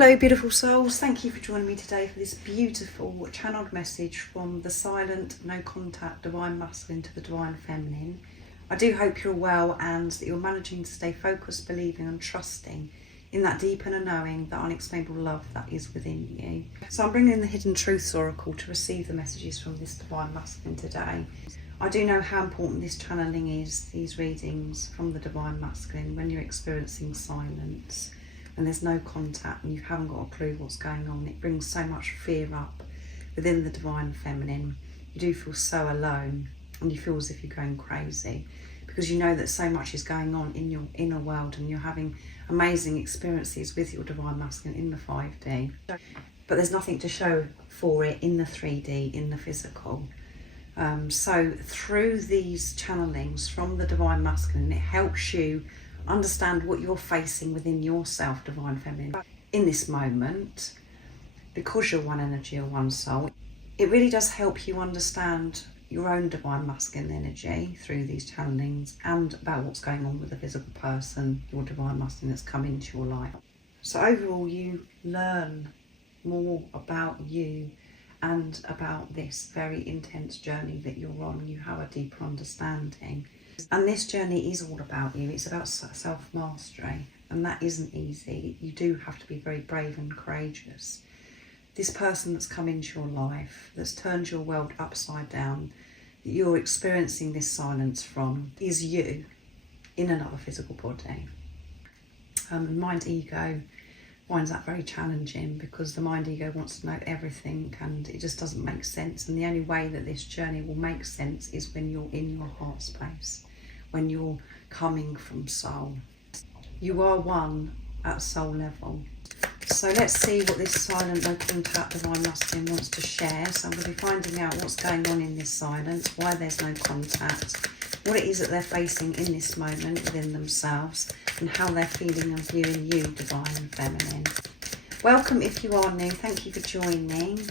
Hello beautiful souls, thank you for joining me today for this beautiful channeled message from the silent, no contact divine masculine to the divine feminine. I do hope you're well and that you're managing to stay focused, believing and trusting in that deep inner knowing, that unexplainable love that is within you. So I'm bringing in the Hidden Truths Oracle to receive the messages from this divine masculine today. I do know how important this channeling is, these readings from the divine masculine, when you're experiencing silence and there's no contact and you haven't got a clue what's going on. It brings so much fear up within the divine feminine. You do feel so alone and you feel as if you're going crazy because you know that so much is going on in your inner world and you're having amazing experiences with your divine masculine in the 5D. But there's nothing to show for it in the 3D, in the physical. So through these channelings from the divine masculine, it helps you understand what you're facing within yourself, divine feminine, in this moment. Because you're one energy or one soul, it really does help you understand your own divine masculine energy through these channelings and about what's going on with the physical person, your divine masculine that's come into your life. So overall, you learn more about you and about this very intense journey that you're on. You have a deeper understanding. And this journey is all about you. It's about self-mastery, and that isn't easy. You do have to be very brave and courageous. This person that's come into your life, that's turned your world upside down, that you're experiencing this silence from, is you in another physical body. Mind ego finds that very challenging because the mind ego wants to know everything and it just doesn't make sense. And the only way that this journey will make sense is when you're in your heart space, when you're coming from soul. You are one at soul level. So let's see what this silent, no contact divine masculine wants to share. So I'm going to be finding out what's going on in this silence, why there's no contact, what it is that they're facing in this moment within themselves, and how they're feeling and viewing you, divine feminine. Welcome if you are new, thank you for joining.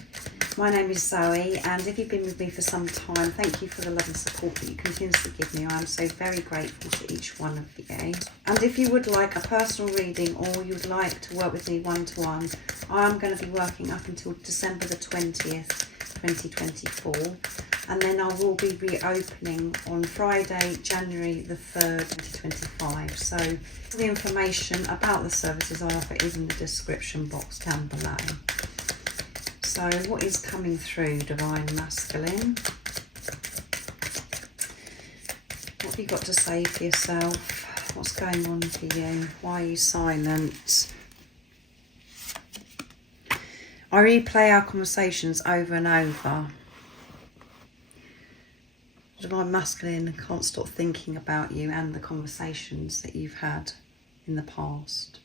My name is Zoe, and if you've been with me for some time, thank you for the love and support that you continuously give me. I am so very grateful to each one of you. And if you would like a personal reading or you would like to work with me one-to-one, I am going to be working up until December the 20th, 2024. And then I will be reopening on Friday, January the 3rd, 2025. So the information about the services I offer is in the description box down below. So what is coming through, divine masculine? What have you got to say for yourself? What's going on for you? Why are you silent? I replay our conversations over and over. Divine masculine can't stop thinking about you and the conversations that you've had in the past.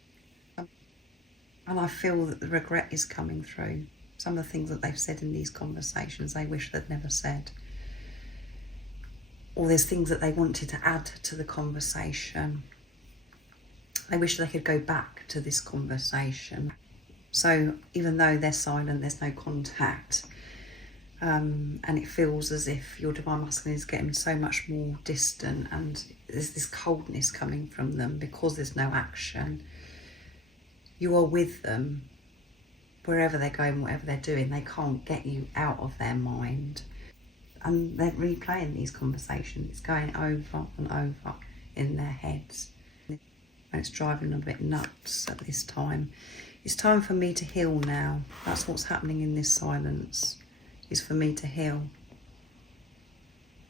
And I feel that the regret is coming through. Some of the things that they've said in these conversations they wish they'd never said. Or there's things that they wanted to add to the conversation. They wish they could go back to this conversation. So even though they're silent, there's no contact. And it feels as if your divine masculine is getting so much more distant and there's this coldness coming from them because there's no action. You are with them. Wherever they're going, whatever they're doing, they can't get you out of their mind. And they're replaying these conversations. It's going over and over in their heads. And it's driving them a bit nuts at this time. It's time for me to heal now. That's what's happening in this silence, is for me to heal.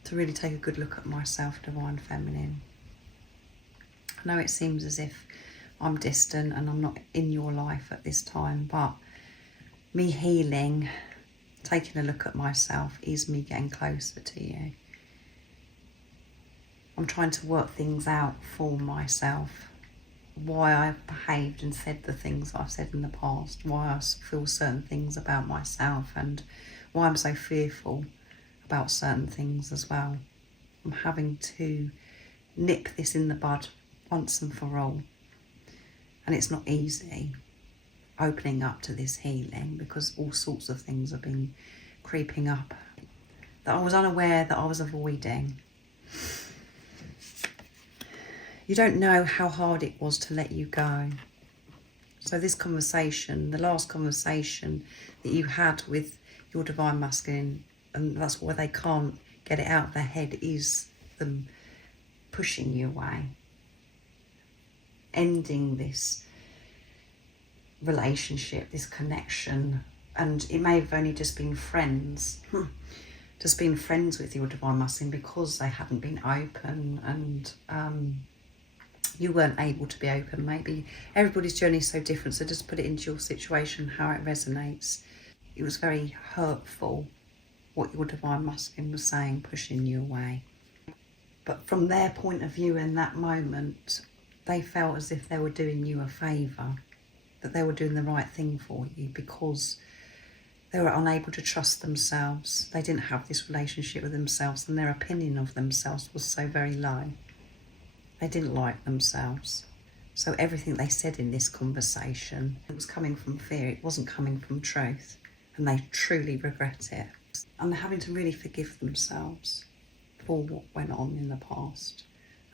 To really take a good look at myself, divine feminine. I know it seems as if I'm distant and I'm not in your life at this time, but me healing, taking a look at myself, is me getting closer to you. I'm trying to work things out for myself. Why I've behaved and said the things I've said in the past. Why I feel certain things about myself and why I'm so fearful about certain things as well. I'm having to nip this in the bud once and for all. And it's not easy opening up to this healing because all sorts of things have been creeping up that I was unaware that I was avoiding. You don't know how hard it was to let you go. So this conversation, the last conversation that you had with your divine masculine, and that's why they can't get it out of their head, is them pushing you away, ending this relationship, this connection. And it may have only just been friends, just been friends with your divine masculine, because they hadn't been open, and you weren't able to be open. Maybe everybody's journey is so different, so just put it into your situation, how it resonates. It was very hurtful what your divine masculine was saying, pushing you away. But from their point of view in that moment, they felt as if they were doing you a favour, that they were doing the right thing for you, because they were unable to trust themselves. They didn't have this relationship with themselves, and their opinion of themselves was so very low. They didn't like themselves. So everything they said in this conversation, it was coming from fear. It wasn't coming from truth. And they truly regret it. And they're having to really forgive themselves for what went on in the past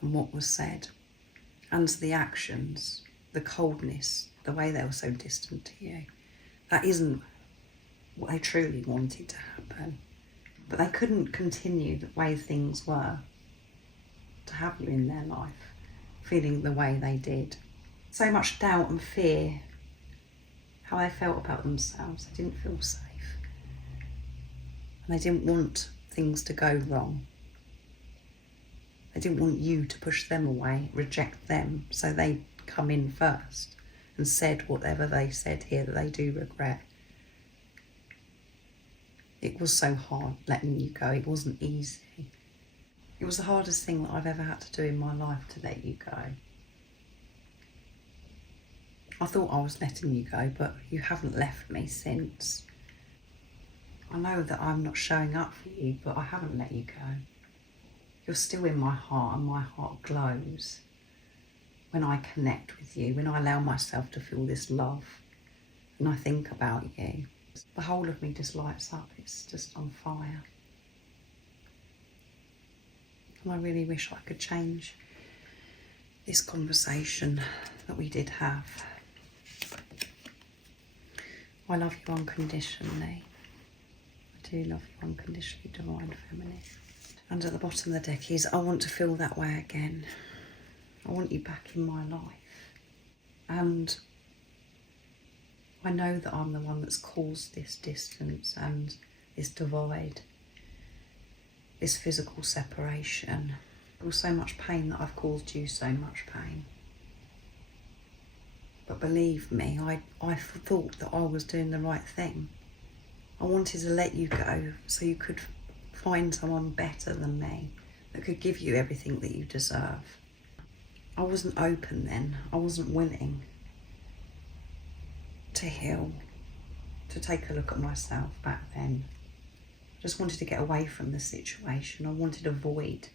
and what was said. And the actions, the coldness, the way they were so distant to you. That isn't what they truly wanted to happen. But they couldn't continue the way things were, to have you in their life, feeling the way they did. So much doubt and fear, how they felt about themselves. They didn't feel safe. And they didn't want things to go wrong. They didn't want you to push them away, reject them, so they come in first and said whatever they said here that they do regret. It was so hard letting you go. It wasn't easy. It was the hardest thing that I've ever had to do in my life, to let you go. I thought I was letting you go, but you haven't left me since. I know that I'm not showing up for you, but I haven't let you go. You're still in my heart, and my heart glows when I connect with you, when I allow myself to feel this love and I think about you. The whole of me just lights up. It's just on fire. And I really wish I could change this conversation that we did have. I love you unconditionally. I do love you unconditionally, divine feminine. And at the bottom of the deck is, I want to feel that way again. I want you back in my life. And I know that I'm the one that's caused this distance and this divide, this physical separation. It was so much pain that I've caused you so much pain. But believe me, I thought that I was doing the right thing. I wanted to let you go so you could find someone better than me that could give you everything that you deserve. I wasn't open then. I wasn't willing to heal, to take a look at myself back then. I just wanted to get away from the situation. I wanted to avoid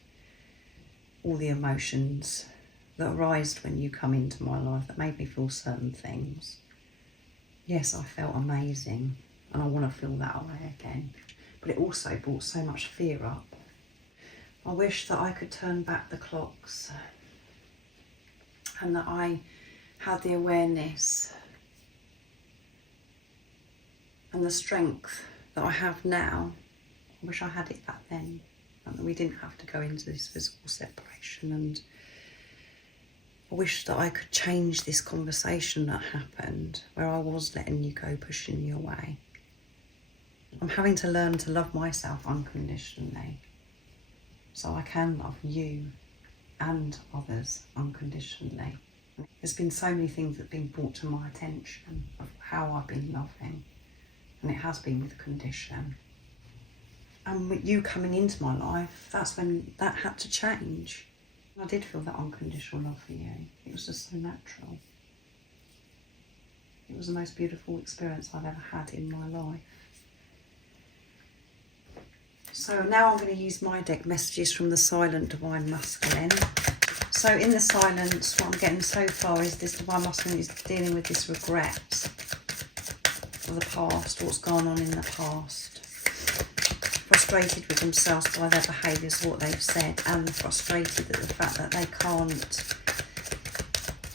all the emotions that arise when you come into my life that made me feel certain things. Yes, I felt amazing, and I want to feel that way again. But it also brought so much fear up. I wish that I could turn back the clocks and that I had the awareness and the strength that I have now. I wish I had it back then, and that we didn't have to go into this physical separation. And I wish that I could change this conversation that happened, where I was letting you go, pushing you away. I'm having to learn to love myself unconditionally, so I can love you and others unconditionally. There's been so many things that have been brought to my attention of how I've been loving, and it has been with condition. And with you coming into my life, that's when that had to change. I did feel that unconditional love for you. It was just so natural. It was the most beautiful experience I've ever had in my life. So now I'm going to use my deck messages from the Silent Divine Masculine. So in the silence, what I'm getting so far is this Divine Masculine is dealing with this regret of the past, what's gone on in the past. Frustrated with themselves by their behaviours, what they've said, and frustrated at the fact that they can't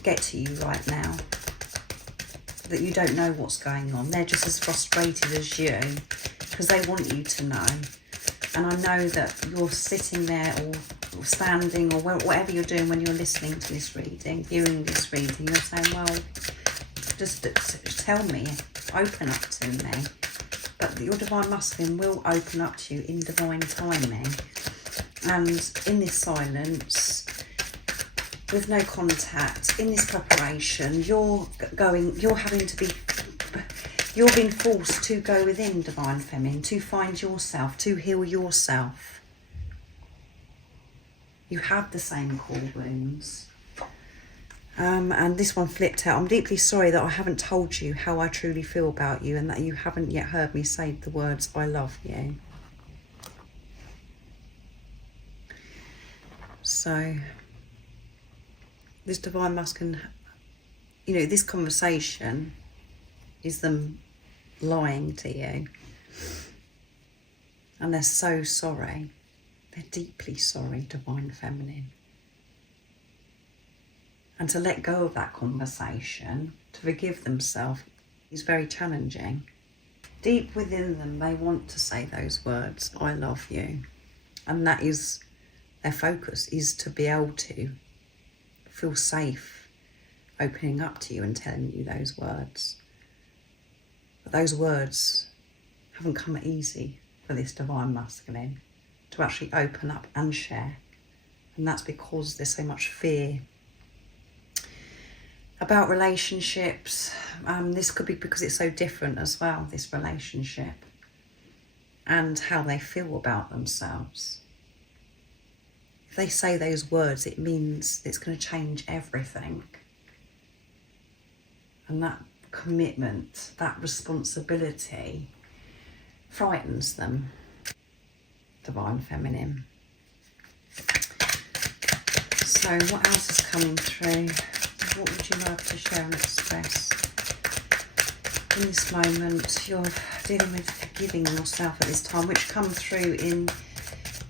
get to you right now. that you don't know what's going on. They're just as frustrated as you because they want you to know. And I know that you're sitting there or standing or whatever you're doing when you're listening to this reading, viewing this reading, you're saying, well, just tell me, open up to me. But your Divine Masculine will open up to you in divine timing. And in this silence, with no contact, in this preparation, you're being forced to go within Divine Feminine, to find yourself, to heal yourself. You have the same core wounds. And this one flipped out. I'm deeply sorry that I haven't told you how I truly feel about you and that you haven't yet heard me say the words, I love you. So, this Divine Masculine, you know, this conversation is them lying to you. And they're so sorry. They're deeply sorry, Divine Feminine. And to let go of that conversation, to forgive themselves, is very challenging. Deep within them, they want to say those words, I love you. And that is their focus, is to be able to feel safe opening up to you and telling you those words. But those words haven't come easy for this Divine Masculine to actually open up and share. And that's because there's so much fear about relationships. This could be because it's so different as well, this relationship, and how they feel about themselves. If they say those words, it means it's going to change everything. And that commitment, that responsibility frightens them. Divine Feminine. So what else is coming through? What would you like to share and express? In this moment, you're dealing with forgiving yourself at this time, which come through in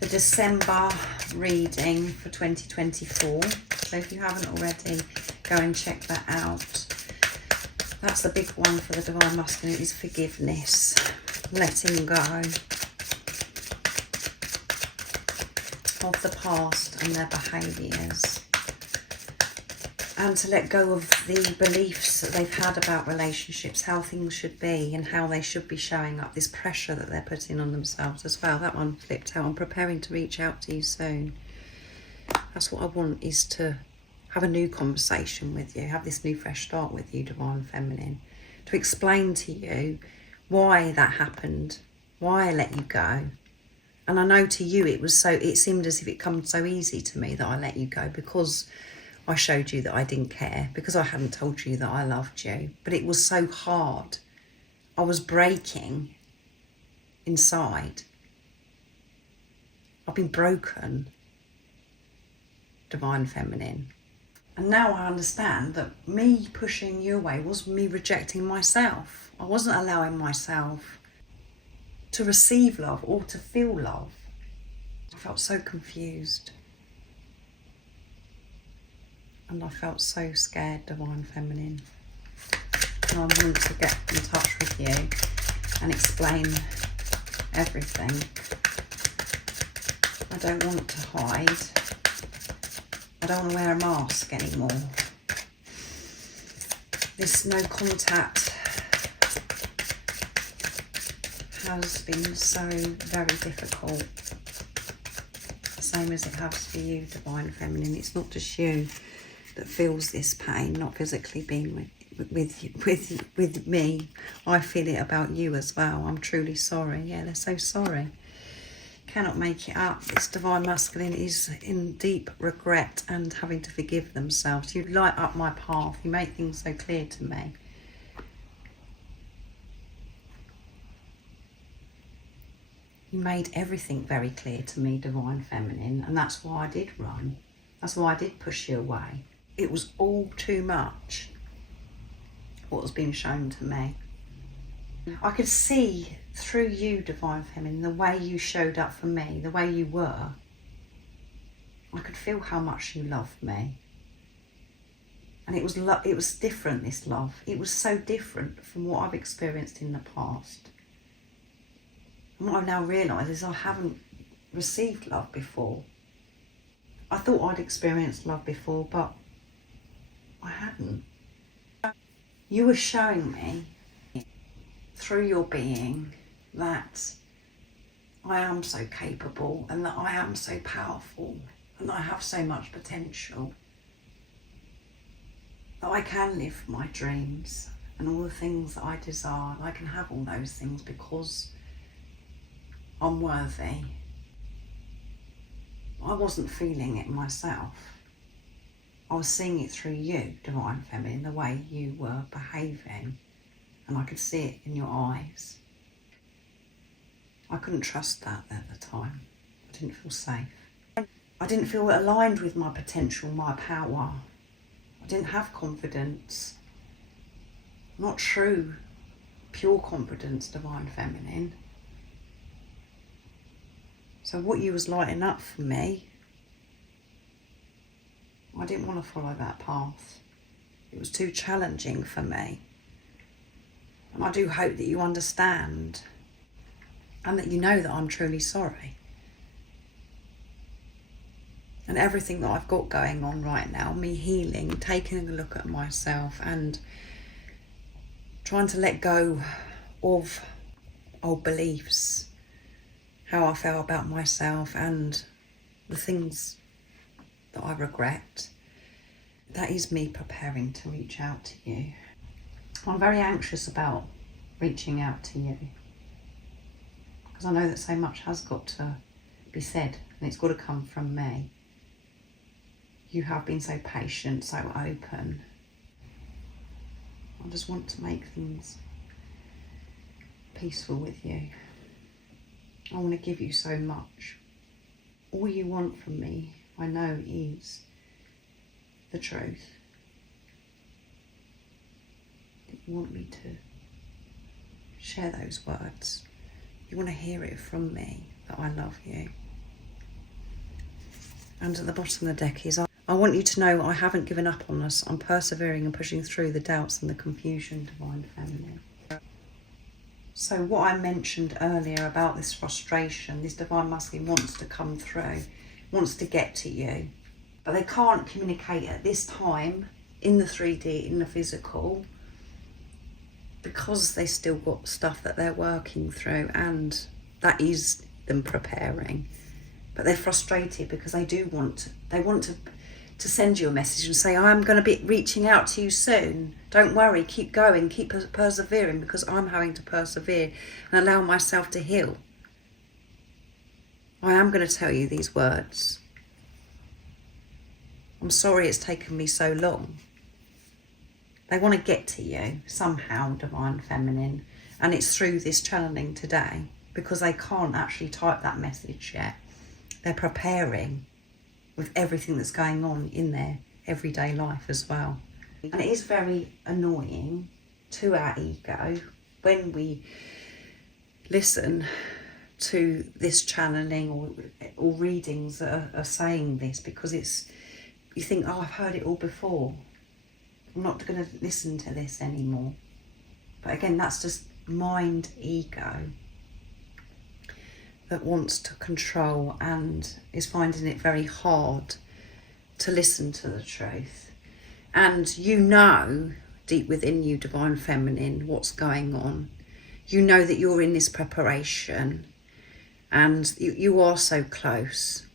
the December reading for 2024. So if you haven't already, go and check that out. That's the big one for the Divine Masculine, is forgiveness, letting go of the past and their behaviours. And to let go of the beliefs that they've had about relationships, how things should be and how they should be showing up, this pressure that they're putting on themselves as well. That one flipped out. I'm preparing to reach out to you soon. That's what I want, is to have a new conversation with you, have this new fresh start with you, Divine Feminine, to explain to you why that happened, why I let you go. And I know to you it seemed as if it come so easy to me that I let you go, because I showed you that I didn't care, because I hadn't told you that I loved you. But it was so hard. I was breaking inside. I've been broken, Divine Feminine. And now I understand that me pushing you away was me rejecting myself. I wasn't allowing myself to receive love or to feel love. I felt so confused. And I felt so scared, Divine Feminine. And I wanted to get in touch with you and explain everything. I don't want to hide. I don't want to wear a mask anymore. This no contact has been so very difficult. The same as it has for you, Divine Feminine. It's not just you that feels this pain, not physically being with me. I feel it about you as well. I'm truly sorry. Yeah, they're so sorry. Cannot make it up. This Divine Masculine is in deep regret and having to forgive themselves. You light up my path. You make things so clear to me. You made everything very clear to me, Divine Feminine, and that's why I did run. That's why I did push you away. It was all too much, what was being shown to me. I could see through you, Divine Feminine, the way you showed up for me, the way you were. I could feel how much you loved me. And it was different, this love. It was so different from what I've experienced in the past. And what I've now realised is I haven't received love before. I thought I'd experienced love before, but I hadn't. You were showing me through your being that I am so capable and that I am so powerful and that I have so much potential, that I can live my dreams and all the things that I desire. I can have all those things because I'm worthy. I wasn't feeling it myself. I was seeing it through you, Divine Feminine, the way you were behaving, and I could see it in your eyes. I couldn't trust that at the time. I didn't feel safe. I didn't feel aligned with my potential, my power. I didn't have confidence. Not true, pure confidence, Divine Feminine. So what you was lighting up for me, I didn't want to follow that path. It was too challenging for me. And I do hope that you understand and that you know that I'm truly sorry. And everything that I've got going on right now, me healing, taking a look at myself and trying to let go of old beliefs, how I felt about myself and the things that I regret. That is me preparing to reach out to you. I'm very anxious about reaching out to you because I know that so much has got to be said and it's got to come from me. You have been so patient, so open. I just want to make things peaceful with you. I want to give you so much. All you want from me, I know, is the truth. You want me to share those words. You want to hear it from me, that I love you. And at the bottom of the deck is, I want you to know I haven't given up on us. I'm persevering and pushing through the doubts and the confusion, Divine Feminine. So what I mentioned earlier about this frustration, this Divine Masculine wants to come through, wants to get to you, but they can't communicate at this time in the 3D, in the physical, because they still got stuff that they're working through, and that is them preparing. But they're frustrated because they want to send you a message and say, I'm going to be reaching out to you soon. Don't worry, keep going, keep persevering, because I'm having to persevere and allow myself to heal. I am going to tell you these words. I'm sorry it's taken me so long. They want to get to you somehow, Divine Feminine, and it's through this channeling today, because they can't actually type that message yet. They're preparing with everything that's going on in their everyday life as well. And it is very annoying to our ego when we listen to this channeling or readings that are saying this, because you think, oh, I've heard it all before. I'm not going to listen to this anymore. But again, that's just mind ego that wants to control and is finding it very hard to listen to the truth. And you know deep within you, Divine Feminine, what's going on. You know that you're in this preparation and you are so close.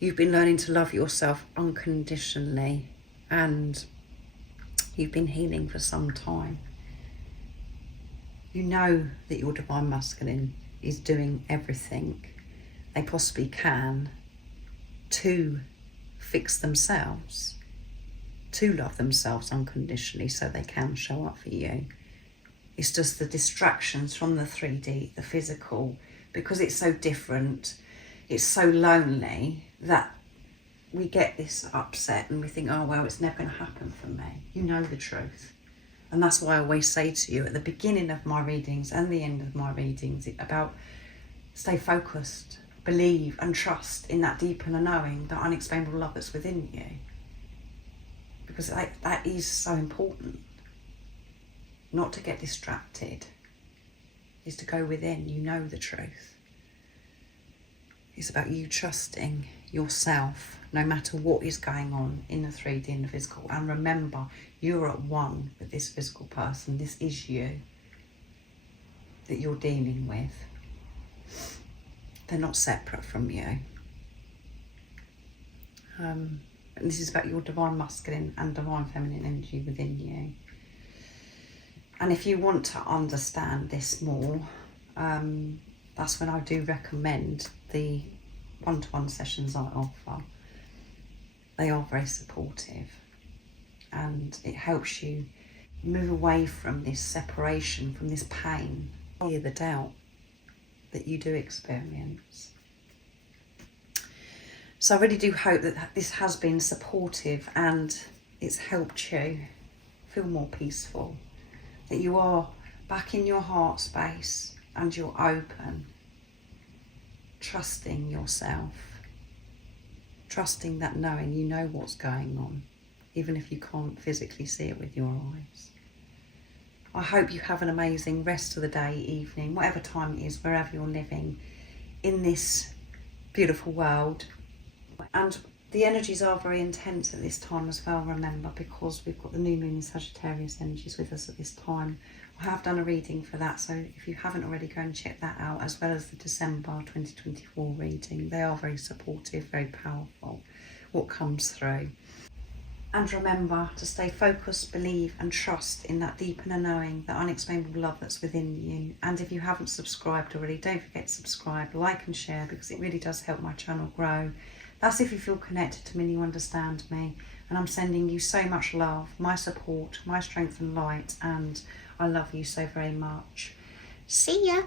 You've been learning to love yourself unconditionally and you've been healing for some time. You know that your Divine Masculine is doing everything they possibly can to fix themselves, to love themselves unconditionally so they can show up for you. It's just the distractions from the 3D, the physical, because it's so different, it's so lonely that we get this upset and we think, oh, well, it's never going to happen for me. You know the truth. And that's why I always say to you at the beginning of my readings and the end of my readings about stay focused, believe and trust in that deep inner knowing, that unexplainable love that's within you. because that is so important. Not to get distracted, is to go within. You know the truth. It's about you trusting yourself no matter what is going on in the 3D and the physical. And remember, you're at one with this physical person. This is you that you're dealing with. They're not separate from you. And this is about your divine masculine and divine feminine energy within you. And if you want to understand this more, that's when I do recommend the one-to-one sessions I offer. They are very supportive, and it helps you move away from this separation, from this pain, clear the doubt that you do experience. So I really do hope that this has been supportive and it's helped you feel more peaceful, that you are back in your heart space and you're open, trusting yourself, trusting that knowing you know what's going on, even if you can't physically see it with your eyes. I hope you have an amazing rest of the day, evening, whatever time it is, wherever you're living in this beautiful world. And the energies are very intense at this time as well, remember, because we've got the new moon in Sagittarius energies with us at this time. I have done a reading for that, so if you haven't already, go and check that out, as well as the December 2024 reading. They are very supportive, very powerful, what comes through. And remember to stay focused, believe and trust in that deep inner knowing, that unexplainable love that's within you. And if you haven't subscribed already, don't forget to subscribe, like and share, because it really does help my channel grow. That's if you feel connected to me and you understand me. And I'm sending you so much love, my support, my strength and light, and I love you so very much. See ya!